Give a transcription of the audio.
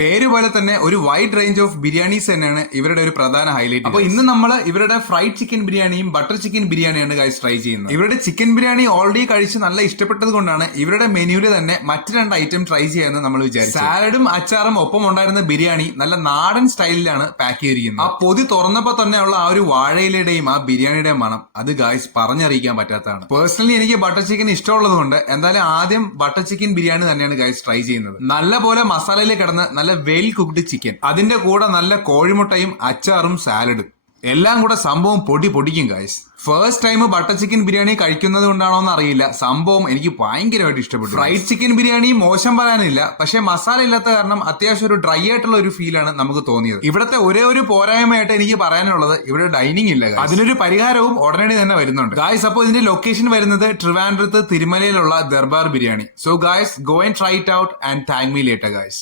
പേര് പോലെ തന്നെ ഒരു വൈഡ് റേഞ്ച് ഓഫ് ബിരിയാണീസ് തന്നെയാണ് ഇവരുടെ ഒരു പ്രധാന ഹൈലൈറ്റ്. അപ്പോൾ ഇന്ന് നമ്മൾ ഇവരുടെ ഫ്രൈഡ് ചിക്കൻ ബിരിയാണിയും ബട്ടർ ചിക്കൻ ബിരിയാണിയാണ് ഗൈസ് ട്രൈ ചെയ്യുന്നത്. ഇവരുടെ ചിക്കൻ ബിരിയാണി ഓൾറെഡി കഴിച്ച് നല്ല ഇഷ്ടപ്പെട്ടത് കൊണ്ടാണ് ഇവരുടെ മെനുവിൽ തന്നെ മറ്റു 2 ഐറ്റം ട്രൈ ചെയ്യാമെന്ന് നമ്മൾ വിചാരിച്ചു. സാലഡും അച്ചാറും ഒപ്പം ഉണ്ടായിരുന്ന ബിരിയാണി നല്ല നാടൻ സ്റ്റൈലിലാണ് പാക്ക് ചെയ്തിരിക്കുന്നത്. ആ പൊതി തുറന്നപ്പോൾ തന്നെ ഉള്ള ആ ഒരു വാഴയിലയുടെയും ആ ബിരിയാണിയുടെയും മണം അത് ഗൈസ് പറഞ്ഞറിയിക്കാൻ പറ്റാത്തതാണ്. പേഴ്സണലി എനിക്ക് ബട്ടർ ചിക്കൻ ഇഷ്ടമുള്ളത് കൊണ്ട് എന്തായാലും ആദ്യം ബട്ടർ ചിക്കൻ ബിരിയാണി തന്നെയാണ് ഗൈസ് ട്രൈ ചെയ്യുന്നത്. നല്ല പോലെ മസാലയിൽ കിടന്ന് നല്ല വെൽ കുക്ക്ഡ് ചിക്കൻ, അതിന്റെ കൂടെ നല്ല കോഴിമുട്ടയും അച്ചാറും സാലഡും എല്ലാം കൂടെ സംഭവം പൊടിക്കും guys. First time butter chicken biryani കഴിക്കുന്നത് കൊണ്ടാണോ എന്ന് അറിയില്ല, സംഭവം എനിക്ക് ഭയങ്കരമായിട്ട് ഇഷ്ടപ്പെട്ടു. ഫ്രൈഡ് ചിക്കൻ ബിരിയാണി മോശം പറയാനില്ല, പക്ഷെ മസാല ഇല്ലാത്ത കാരണം അത്യാവശ്യം ഒരു ഡ്രൈ ആയിട്ടുള്ള ഒരു ഫീലാണ് നമുക്ക് തോന്നിയത്. ഇവിടുത്തെ ഒരേ ഒരു പോരായ്മയായിട്ട് എനിക്ക് പറയാനുള്ളത് ഇവിടെ ഡൈനിങ് ഇല്ല. അതിനൊരു പരിഹാരവും ഉടനടി തന്നെ വരുന്നുണ്ട് ഗായ്സ്. അപ്പോൾ ഇതിന്റെ ലൊക്കേഷൻ വരുന്നത് ട്രിവാൻഡ്രത്ത് തിരുമലയിലുള്ള Darbar biryani. So guys, go and try it out and thank me later guys.